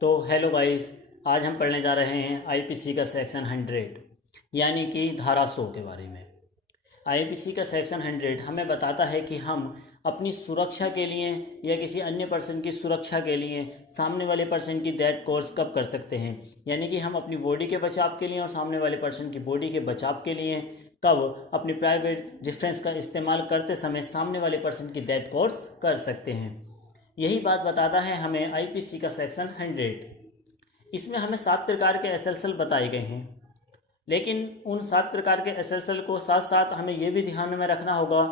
तो hello guys, आज हम पढ़ने जा रहे हैं आईपीसी का सेक्शन 100 यानी कि धारा 100 के बारे में। आईपीसी का सेक्शन 100 हमें बताता है कि हम अपनी सुरक्षा के लिए या किसी अन्य पर्सन की सुरक्षा के लिए सामने वाले पर्सन की डेथ कॉज कब कर सकते हैं। यानी कि हम अपनी बॉडी के बचाव के लिए और सामने वाले पर्सन की बॉडी के बचाव के लिए कब अपनी प्राइवेट डिफेंस का इस्तेमाल करते समय सामने वाले पर्सन की डेथ कॉज कर सकते हैं। यही बात बताता है हमें आईपीसी का सेक्शन 100। इसमें हमें 7 प्रकार के एसएलएल बताए गए हैं, लेकिन उन 7 प्रकार के एसएलएल को साथ साथ हमें यह भी ध्यान में रखना होगा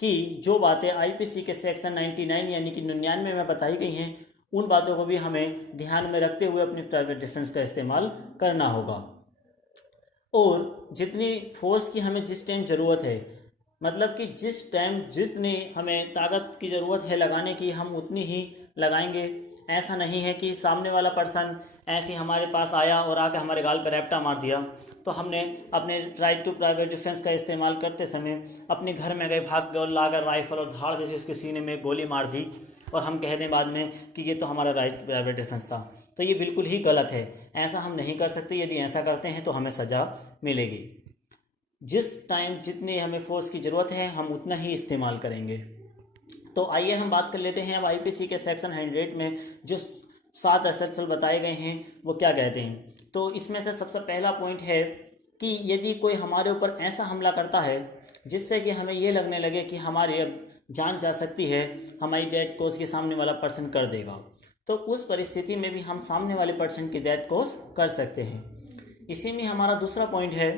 कि जो बातें आईपीसी के सेक्शन 99 यानी कि 99 में बताई गई हैं, उन बातों को भी हमें ध्यान में रखते हुए अपनी प्राइवेट डिफेंस का इस्तेमाल करना होगा। और जितनी फोर्स की हमें जिस टाइम ज़रूरत है, मतलब कि जिस टाइम जितनी हमें ताकत की ज़रूरत है लगाने की, हम उतनी ही लगाएंगे। ऐसा नहीं है कि सामने वाला पर्सन ऐसे हमारे पास आया और आके हमारे गाल पर रैप्टा मार दिया तो हमने अपने राइट टू प्राइवेट डिफेंस का इस्तेमाल करते समय अपने घर में गए, भाग गए और लाकर राइफल और धाड़ जैसे उसके सीने में गोली मार दी और हम कह दें बाद में कि ये तो हमारा राइट प्राइवेट डिफेंस था। तो ये बिल्कुल ही गलत है, ऐसा हम नहीं कर सकते। यदि ऐसा करते हैं तो हमें सज़ा मिलेगी। जिस टाइम जितनी हमें फोर्स की ज़रूरत है हम उतना ही इस्तेमाल करेंगे। तो आइए हम बात कर लेते हैं अब आईपीसी के सेक्शन 100 में जो 7 एसएलएल बताए गए हैं वो क्या कहते हैं। तो इसमें से सबसे पहला पॉइंट है कि यदि कोई हमारे ऊपर ऐसा हमला करता है जिससे कि हमें ये लगने लगे कि हमारी अब जान जा सकती है, हमारी डेथ कॉज के सामने वाला पर्सन कर देगा, तो उस परिस्थिति में भी हम सामने वाले पर्सन की डेथ कॉज कर सकते हैं। इसी में हमारा दूसरा पॉइंट है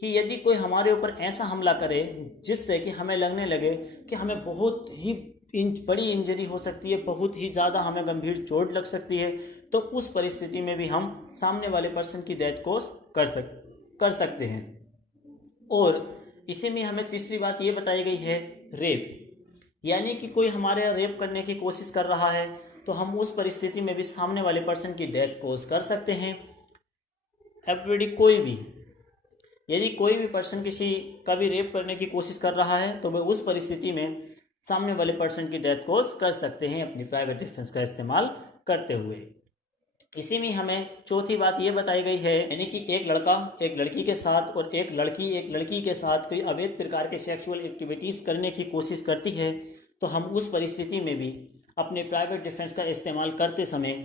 कि यदि कोई हमारे ऊपर ऐसा हमला करे जिससे कि हमें लगने लगे कि हमें बहुत ही बड़ी इंजरी हो सकती है, बहुत ही ज़्यादा हमें गंभीर चोट लग सकती है, तो उस परिस्थिति में भी हम सामने वाले पर्सन की डेथ कॉज कर सकते हैं। और इसी में हमें तीसरी बात ये बताई गई है रेप, यानी कि कोई हमारे रेप करने की कोशिश कर रहा है तो हम उस परिस्थिति में भी सामने वाले पर्सन की डेथ कॉज कर सकते हैं। एवरीबॉडी यदि कोई भी पर्सन किसी का भी रेप करने की कोशिश कर रहा है तो वह उस परिस्थिति में सामने वाले पर्सन की डेथ कॉज कर सकते हैं अपनी प्राइवेट डिफेंस का इस्तेमाल करते हुए। इसी में हमें चौथी बात यह बताई गई है, यानी कि एक लड़का एक लड़की के साथ और एक लड़की के साथ कोई अवैध प्रकार के सेक्सुअल एक्टिविटीज़ करने की कोशिश करती है तो हम उस परिस्थिति में भी अपने प्राइवेट डिफेंस का इस्तेमाल करते समय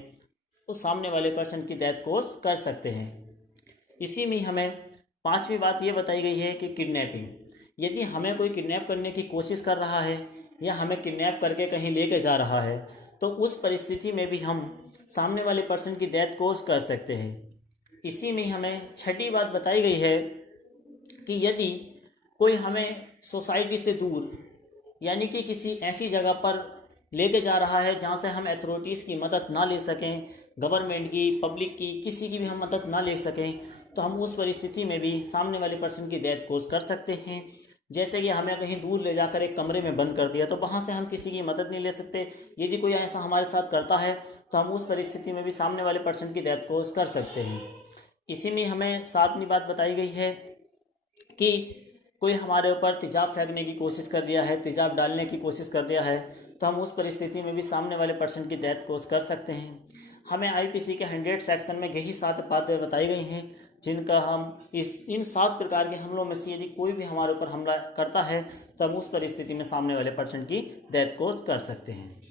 उस सामने वाले पर्सन की डेथ कॉज कर सकते हैं। इसी में हमें पांचवी बात यह बताई गई है कि किडनैपिंग, यदि हमें कोई किडनैप करने की कोशिश कर रहा है या हमें किडनैप करके कहीं लेके जा रहा है तो उस परिस्थिति में भी हम सामने वाले पर्सन की डेथ कॉज कर सकते हैं। इसी में हमें छठी बात बताई गई है कि यदि कोई हमें सोसाइटी से दूर यानी कि किसी ऐसी जगह पर लेके जा रहा है जहाँ से हम अथॉरिटीज़ की मदद ना ले सकें, गवर्नमेंट की, पब्लिक की, किसी की भी हम मदद ना ले सकें, तो हम उस परिस्थिति में भी सामने वाले पर्सन की डेथ कॉज कर सकते हैं। जैसे कि हमें कहीं दूर ले जाकर एक कमरे में बंद कर दिया तो वहाँ से हम किसी की मदद नहीं ले सकते। यदि कोई ऐसा हमारे साथ करता है तो हम उस परिस्थिति में भी सामने वाले पर्सन की डेथ कॉज कर सकते हैं। इसी में हमें 7वीं बात बताई गई है कि कोई हमारे ऊपर तेजाब फेंकने की कोशिश कर रहा है, तेजाब डालने की कोशिश कर रहा है, तो हम उस परिस्थिति में भी सामने वाले पर्सन की डेथ कॉज कर सकते हैं। हमें आईपीसी के 100 सेक्शन में यही 7 बातें बताई गई हैं जिनका हम इन 7 प्रकार के हमलों में से यदि कोई भी हमारे ऊपर हमला करता है तो हम उस परिस्थिति में सामने वाले पर्सन की डेथ कॉज कर सकते हैं।